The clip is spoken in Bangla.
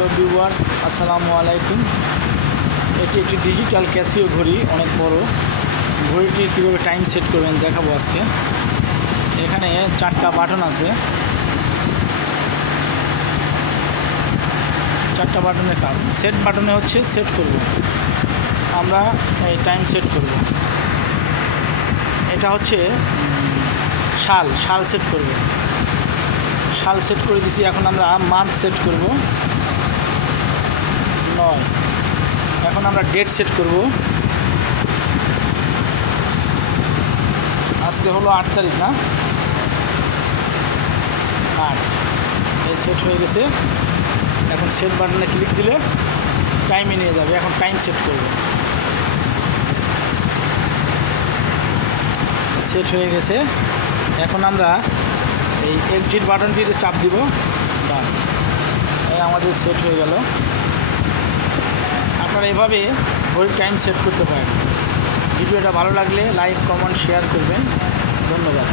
হ্যালো ভিউয়ার্স, আসসালামু আলাইকুম। এটি একটি ডিজিটাল ক্যাসিও ঘড়ি, অনেক বড়। ঘড়িটি কীভাবে টাইম সেট করবেন দেখাবো আজকে। এখানে চারটা বাটন আছে। চারটা বাটনের কাজ। সেট বাটনে হচ্ছে সেট করব। আমরা এই টাইম সেট করব। এটা হচ্ছে শাল। শাল সেট করব। শাল সেট করে দিছি, এখন আমরা মান্থ সেট করব নয় এখন আমরা ডেট সেট করব। আজকে হলো আট তারিখ, না? আট। এই সেট হয়ে গেছে। এখন সেট বাটনে ক্লিক দিলে টাইমে নিয়ে যাবে। এখন টাইম সেট করব। সেট হয়ে গেছে। এখন আমরা এই এক্সিট বাটনটিতে চাপ দিব। বাস। এই আমাদের সেট হয়ে গেল। আপনারা এভাবে ঘড়ির টাইম সেট করতে পারেন। ভিডিওটা ভালো লাগলে লাইক কমেন্ট শেয়ার করবেন। ধন্যবাদ।